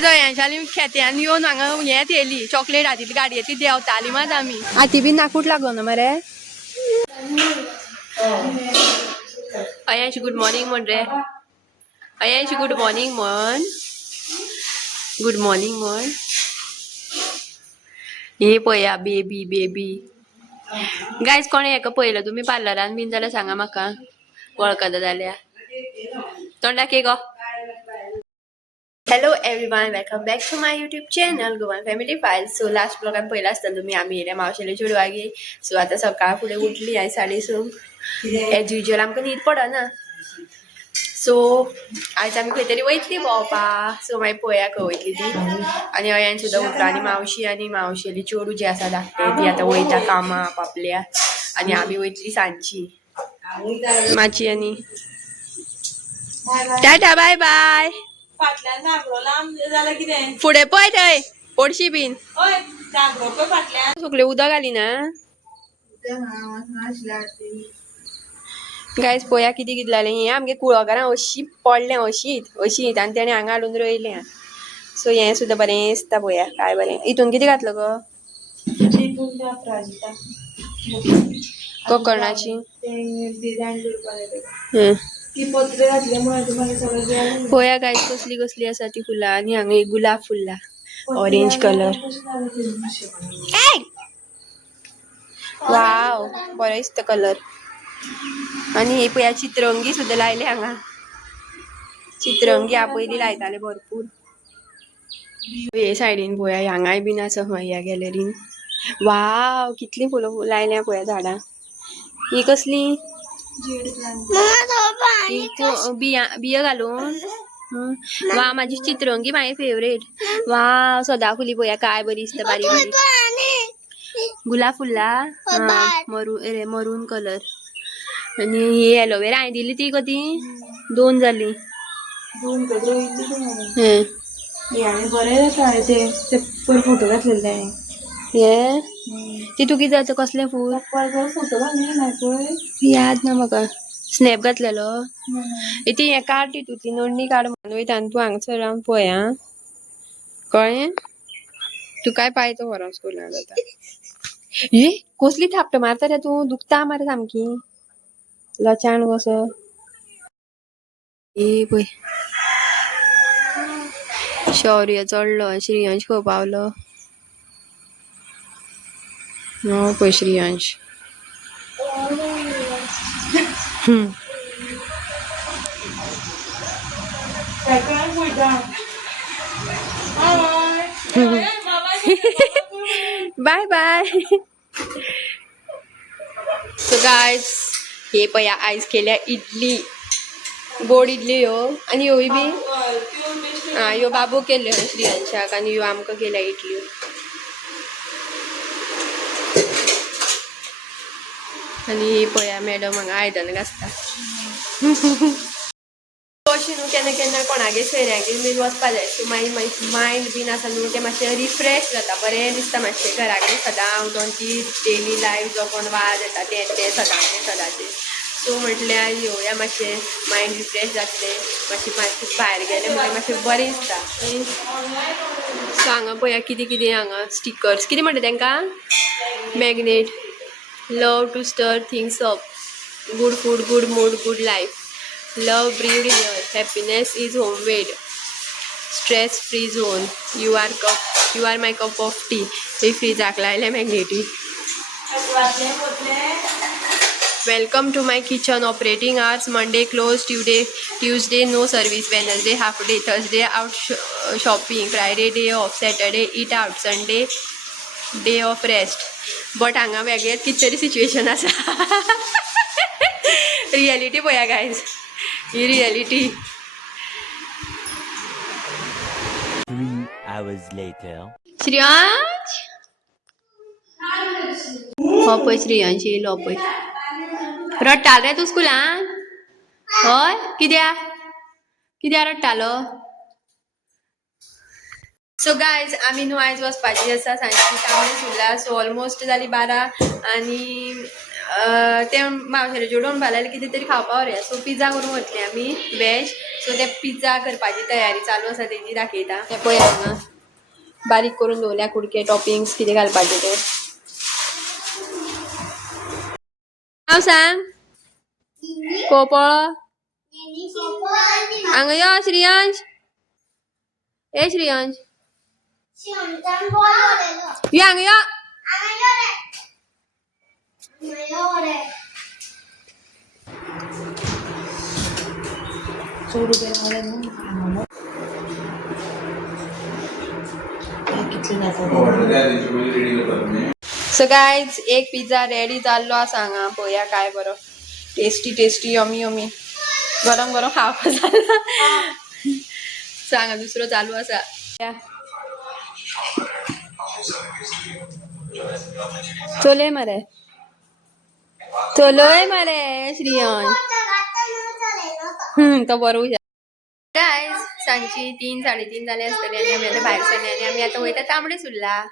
काय दोयांशाली खेत्यान येवन हांगा हेत येयली चॉकलेट हातीत गाडये ती देंवताली मात आमी हाती बीन नाकूट लागोना मरे अयांश गुड मॉर्निंग म्हण रे अयांश गुड मॉर्निंग म्हण गुड मॉर्निंग म्हण हे पया बेबी बेबी गायज कोणे हेका पयलं तुमी पार्लरान बीन जाल्यार सांगा म्हाका वळखता जाल्यार तोंडाक गो Hello everyone, welcome back to my YouTube channel Goan Family Files. So last vlog आमी पयला आसतलो तुमी आमी येयल्या मावशेले चेडवागेर. सो आतां सकाळ फुडें उठली हांव 6:30 एज युजुअल आमकां न्हीद पडना. सो आयज आमी खंय तरी वयतली भोंवपाक. सो मागीर पळोवया खंय वयतली ती. आनी अयान सुद्दां उठलो आनी मावशी आनी मावशेली चेडूं जे आसा धाकटें ती आतां वयता कामां आपआपल्या आनी आमी वयतली सांजची माची आनी टाटा बाय बाय. फुडें पळय थंय पडशी बीन सगळे उदक घाली ना गायज पळोवया कितें कितें जालें हें आमगे कुळोगरां अशीं पडलें अशींच आनी तेणें हांगा हाडून रोयलें. सो हें सुद्दां बरें दिसता पळोवया काय बरें. हितून कितें घातलो गो कोकर्णाची पळोवया गायज कसली कसली आसा ती फुलां आनी हांगा एक गुलाब फुल्ला ऑरेंज कलर वाव बरो दिसता कलर. आनी हे पळया चित्रंगी सुद्दां लायले हांगा चित्रंगी ह्या पयलीं लायताले भरपूर. हे सायडीन पळोवया हांगाय बीन आसा ह्या गॅलरीन वाव कितली फुलां लायल्या पळया झाडां. ही कसली बियो घालून वा म्हाजी चित्रंगी मागे फेवरेट. वा सदाफुली पळया काय बरी दिसता बारीक बारीक गुलाब फुल्ला मरून कलर. आनी ही एलोवेरा हांवें दिली ती गो ती 2 जाली फोटो घातलेले हे ती तू कितें जाता कसलें फूल फोटो याद ना म्हाका स्नॅप घातलेलो ती हें काड ती तू ती नोंदणी काड म्हणून वयता आनी तूं हांगसर रावन पळय आं कळ्ळें. तू काय पायतो व्हरोन स्कुलान जाता हे कसली थापट मारता रे तूं दुखता मरे सामकी लचाण कसो. ए पळय शौर्य चडलो श्रेयांश खंय पावलो हो पळय Shreyansh bye bye. So guys हे पया आयज केल्या इडली गोड इडली ह्यो आनी ह्योय बी ह्यो बाबू केल्यो श्रेयांशाक आनी ह्यो आमकां केल्या इडल्यो. आनी ही पळया मॅडम हांगा आयदनां घासता. अशें न्हू केन्ना केन्ना कोणागेर सोयऱ्यांगेर बीन वचपा जाय सो मागीर मायंड बीन आसा न्हू तें मातशें रिफ्रेश जाता बरें दिसता मातशें. घरा कडेन सदां उठोन ती डेली लायफ जगोन वाज येता तें सदांचें सो म्हटल्यार येवया मातशें मायंड रिफ्रेश जातलें मातशें भायर गेलें म्हणजे मातशें बरें दिसता. सो हांगा पळया कितें कितें हांगा स्टिकर्स कितें म्हणटा तांकां magnet love to stir things up good food good mood good life love breed here happiness is homemade stress free zone you are my cup of tea. थंय फ्रिजाक लायल्या मॅग्नेटी. Welcome to my kitchen operating hours Monday close Tuesday no service Wednesday half day Thursday out shopping Friday day off Saturday eat out Sunday day off rest. But हांगा वेगळेच कितें तरी situation आसा. Reality पळया गायज ही reality. 3 hours later. Shreyansh हो पळय श्रेयांश येयलो पळय रडटालो रे तूं स्कुलान हय कित्याक रडटालो. सो गायज आमी न्हू आयज वचपाची आसा सांजची कामां सुरला सो ऑलमोस्ट जाली 12 आनी ते मावशेरे जोडून घालायला कितें तरी खावपाक या सो पिझ्झा करून वतले आमी वेज सो ते पिझ्झा करपाची तयारी चालू आसा तेजी दाखयता ते पळय हांगा बारीक करून दवरल्या कुडके टॉपिंग्स कितें घालपाचे ते हांव सांग पोपळ हांगा यो श्रियांश ए श्रियांश यो हांगा यो सो गाइज एक पिझ्झा रेडी जाल्लो आसा हांगा पळया काय बरो टेस्टी टेस्टी यमी यमी गरम गरम खावपा जाला सो हांगा दुसरो चालू आसा चलय मरे श्रियांश तो बरो गाइज सांजची 3 3:30 जाले आसतले आनी आमी आतां भायर सरले आनी आमी आतां वयता तांबडे सुर्ला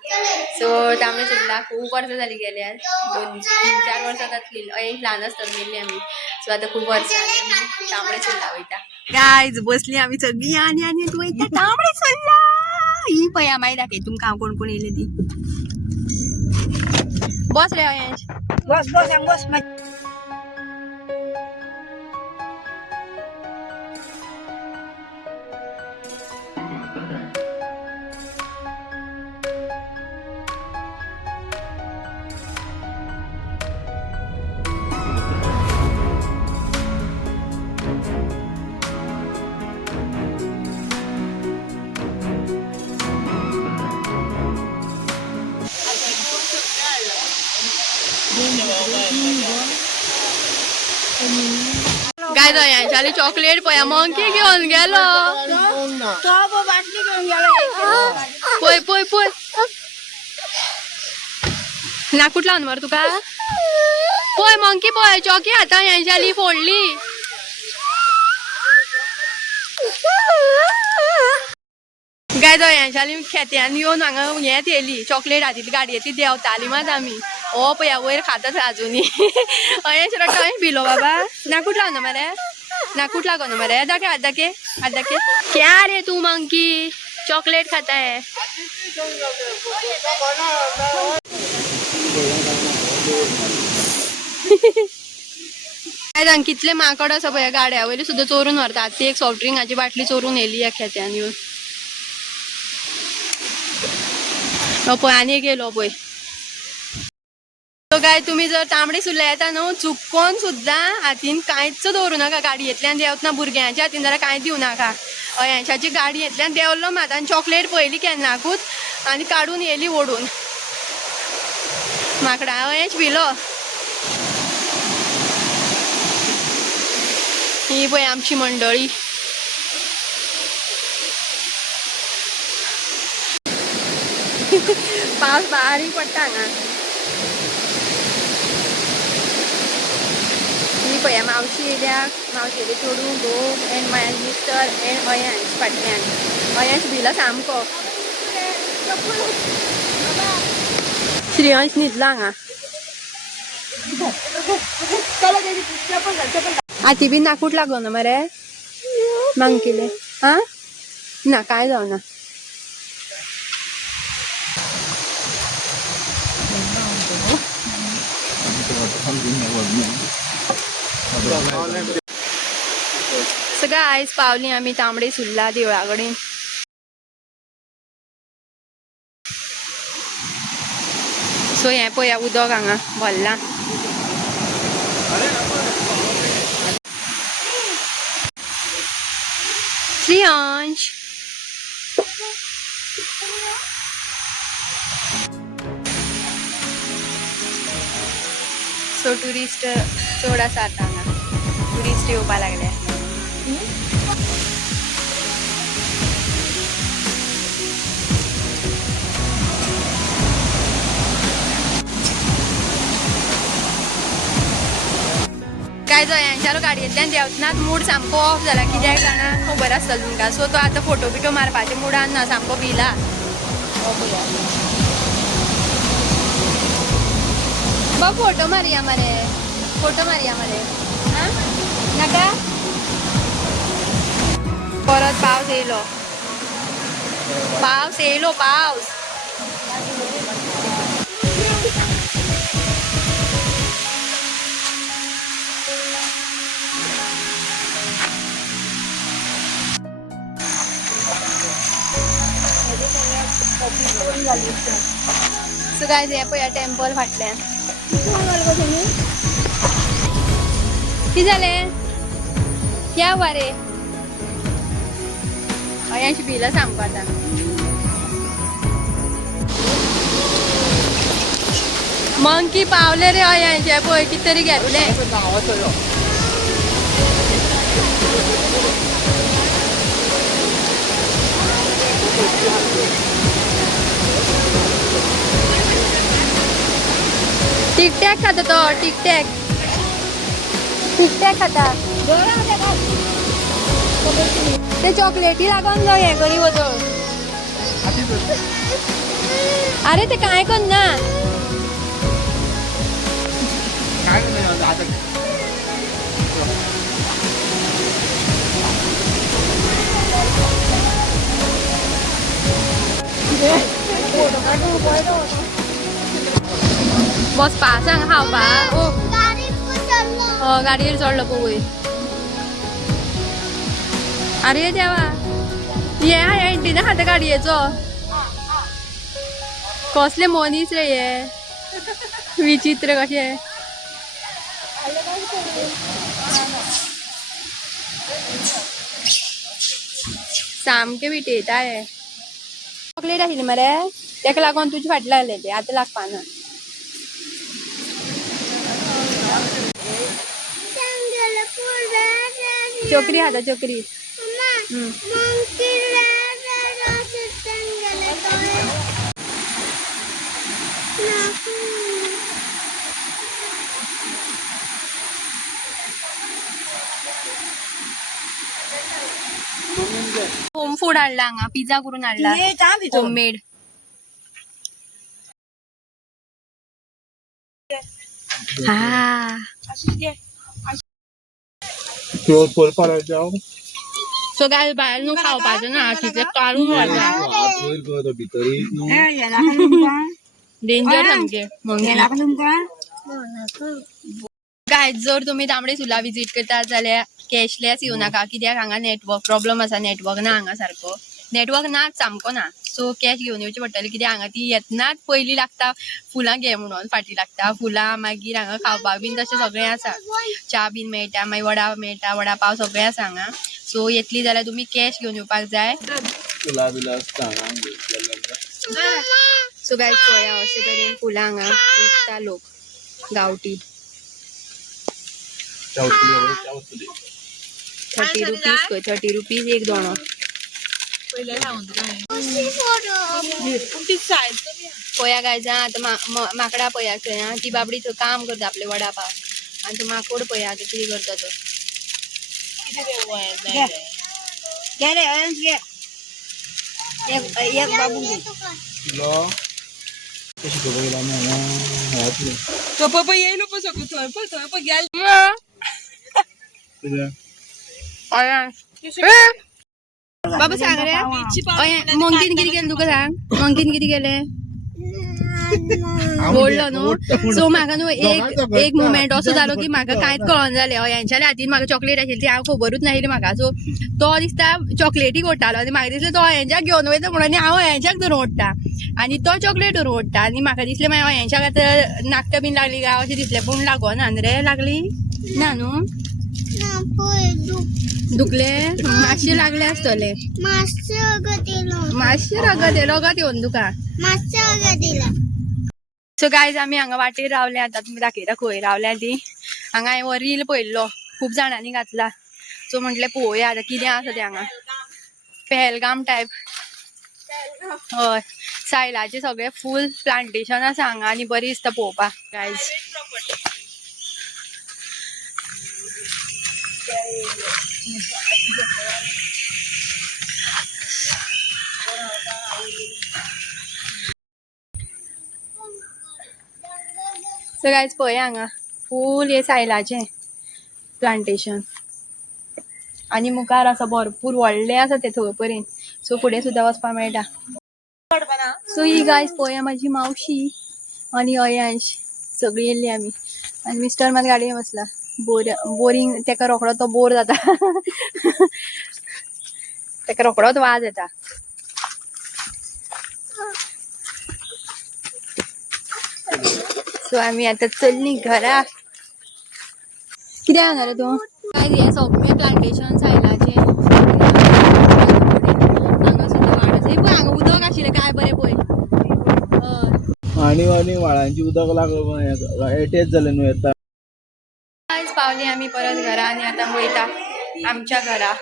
सो तांबडे सुर्ला खूब वर्सां जालीं गेल्यार 2-3-4 वर्सां जातली एक ल्हान आसतना गेल्ली आमी सो आतां खूब वर्सां जालीं आमी तांबडे सुर्ला वयता गाइज बसली आमी सगळीं आनी आनी वयता तांबडे सुर्ला ही पळया मागीर दाखय तुमकां हांव कोण कोण येयले ती बस रे अयंश बस काय जाय चॉकलेट पळया मंकी घेऊन गेलो पय पय पय नाकूट लावन मर तुका पय मंकी पय चॉकी आता यांच्याली फोडली काय जाय यांच्याली खेत्यान येवन हांगा हे येयली चॉकलेट हातींतली गाडयेंतली देंवताली मात आमी ओ पया वयर खातात अजुनी अयेश रट्टा भिलो बाबा नाकूट लाव ना मरे नाकूट लागो ना मरे दाके हाथ दाके क्या रे तू मंकी चॉकलेट खाता है काय सांग कितले माकड आसा पळय गाड्या वयली सुद्दां चोरून व्हरतात ती एक सॉफ्ट ड्रिंकाची बाटली चोरून येयली या खेत्यान येवन पळय आनी एक येयलो पळय काय तुम्ही जर तांबडी सुर्ला येता न्हू चुकोन सुद्दां हातीन कांयच दवरूं नाका गाडयेंतल्यान देंवतना भुरग्यांच्या हातीन जाल्यार कांय दिवं नाका अयांशाची गाडयेंतल्यान देंवलो मात आनी चॉकलेट पयली केन्नाकूच आनी काडून येयली ओडून माकडा अयेश भिलो ही पळय आमची मंडळी पावस बारीक पडटा हांगा ही पळया मावशी येयल्या मावशेले चोडू घोव एंड माय मिस्टर एंड अयांश फाटल्यान अयांश भिला सामको श्रेयांश न्हिदला हांगा हाती बीन नाकूट लागो ना मरे मंकीले हा ना काय जावना सगळं आयज पावली आमी तांबडे सुर्ला देवळा कडेन सो हें पळया उदक हांगा भरला श्रेयांश सो टुरिस्ट चड आसा आतां हांगा टुरिस्ट येवपा लागल्या काय यांच्यालो गाडयेंतल्यान देंवतनाच मूड सामको ऑफ जाला कित्याक जाणा खबर आसतलें तुमकां सो तो आतां फोटो बिटो मारपाचे मुडान ना सामको भिला गो फोटो मारिया मरे हा नका परत पाऊस येयलो पाऊस सो गायज हे पळया टेम्पल फाटल्यान कितें जालें क्या हुआ रे अयांशी भिला सामको आतां मंकी पावले रे अयांचे पळय कितें तरी घेतलें टिकटॅक खाता तो टिकटॅक खाता ते चॉकलेटी लागून जो हे करी वचो अरे ते काय करना बसपा सांग खावपा गाडयेर चडलो पळय अरे देवा हे एंटीना खाता गाडयेचो कसले मनीस रे हे विचित्र कशे सामके विटयता हे चॉकलेट आशिल्ली मरे तेका लागून तुजे फाटले लागले ते आतां लागपाना चोकरी खाता चोकरी होम फूड हाडला हांगा पिझ्झा करून हाडला होममेड सो गाय भायर न्हू खावपाचें ना तितले काडून व्हरता डेंजर सामके गाय जर तुम्ही तांबडे सुला विजीट करतात जाल्यार कॅशलेस येऊ नाका कित्याक हांगा नेटवर्क प्रॉब्लम आसा नेटवर्क ना हांगा सारको नेटवर्क नाच सामको ना सो कॅश घेवन येवचें पडटलें कित्याक हांगा ती येतनाच पयलीं लागता फुलां घे म्हणून फाटीं लागता फुलां मागीर हांगा खावपाक बीन तशें सगळें आसा च्या बीन मेळटा मागीर वडा मेळटा वडा पाव सगळें आसा हांगा सो येतली जाल्यार तुमी कॅश घेवन येवपाक जाय सो गायज पळया अशे तरेन फुलां हांगा विकता लोक गांवठी 30 रुपीज खंय 30 रुपीज एक दोणो पळया गायजा आतां माकडा पळया खंय आं ती बाबडी थंय काम करता आपले वडा पाव आनी तो माकोड पळया आतां कितें करता तो एक बाबू बाबा सांग रे मंकीन कितें केलें तुका सांग मंकीन कितें केलें बोललो न्हू सो म्हाका न्हू एक मुमेंट असो जालो की म्हाका कांयच कळोन जालें हेंच्या हातीन म्हाका चॉकलेट आशिल्ली ती हांव खबरूच नाशिल्ली म्हाका सो तो दिसता चॉकलेटीक ओडटालो आनी म्हाका दिसलें तो हेंच्याक घेवन वयता म्हणून आनी हांव हेंच्याक धरून ओडटा आनी तो चॉकलेट धरून ओडटा आनी म्हाका दिसलें मागीर हेंच्याक आतां नाकटां बीन लागली काय अशें दिसलें पूण लागोना न्ही रे लागली ना न्हू दुखले मातशें लागले आसतले मातशें रगत येवन तुका सो गायज आमी हांगा वाटेर रावले आतां तुमी दाखयता खंय रावल्या ती हांगा हांवें हो रील पळयल्लो खूब जाणांनी घातला सो म्हटलें पळोवया आतां कितें आसा तें हांगा पहलगाम टायप हय सायलाचे सगळे फूल प्लांटेशन आसा हांगा आनी बरी दिसता पळोवपाक गायज सो गायज पळय हांगा फूल हे सायलाचे प्लांटेशन आणि मुखार आसा भरपूर व्हडले आसा ते थंय पर्यंत. सो फुडें सुद्दां वचपाक मेळटा. सो ही गायज पळया माझी मावशी आणि अयांश सगळी येयल्ली आमी आनी मिस्टर मात गाडयेन बसला. बोरिंग तेका रोखडो तो बोर जाता तेका रोखडोच वाज येता. सो आमी आता चल्ली घरा. कितें हांगा रे तूं काय हे सगळे प्लांटेशन सायलाचे हांगा सुद्दां वाड आसा. पळय हांगा उदक आशिल्लें काय बरें पळय. आणि व्हाळांची उदक लागून एटेच जाले न्हू येता. आयज पावली आमी परत घरा आणि आता वयता आमच्या घरा.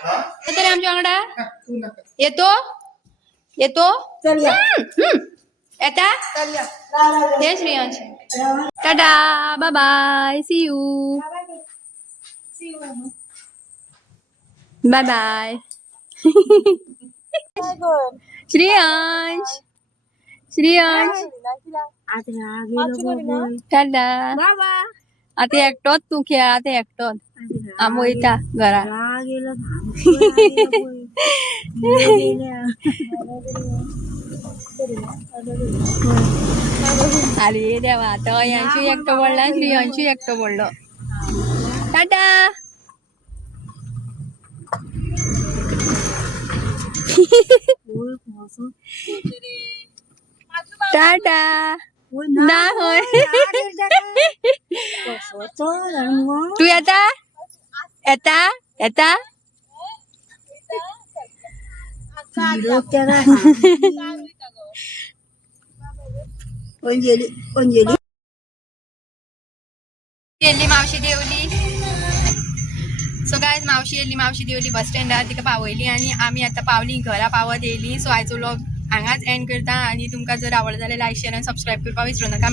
तरी आमच्या वांगडा येतो येतो येता हे Shreyansh. Tata bye bye see you bye bye Shreyansh Shreyansh tata. आता एकटोच तू खेळ आता एकटोच. आमी वयता घरा. अरे देवा आता अयांशू एकटो पडला श्रेयांशू एकटो पडलो. टाटा. टाटा ना होय. तू येता येता येता येयल्ली मावशी देवली. सो गायज मावशी येयल्ली मावशी देवली बस स्टँडार तिका पावयली आणि आमी आता पावली घरा पावत येयली. सो आयचो व्लॉग हांगाच एंड करता आणि तुमकां जर आवडलो जाल्यार लायक शेअर आनी सबस्क्राईब करपाक विसरूं नाका.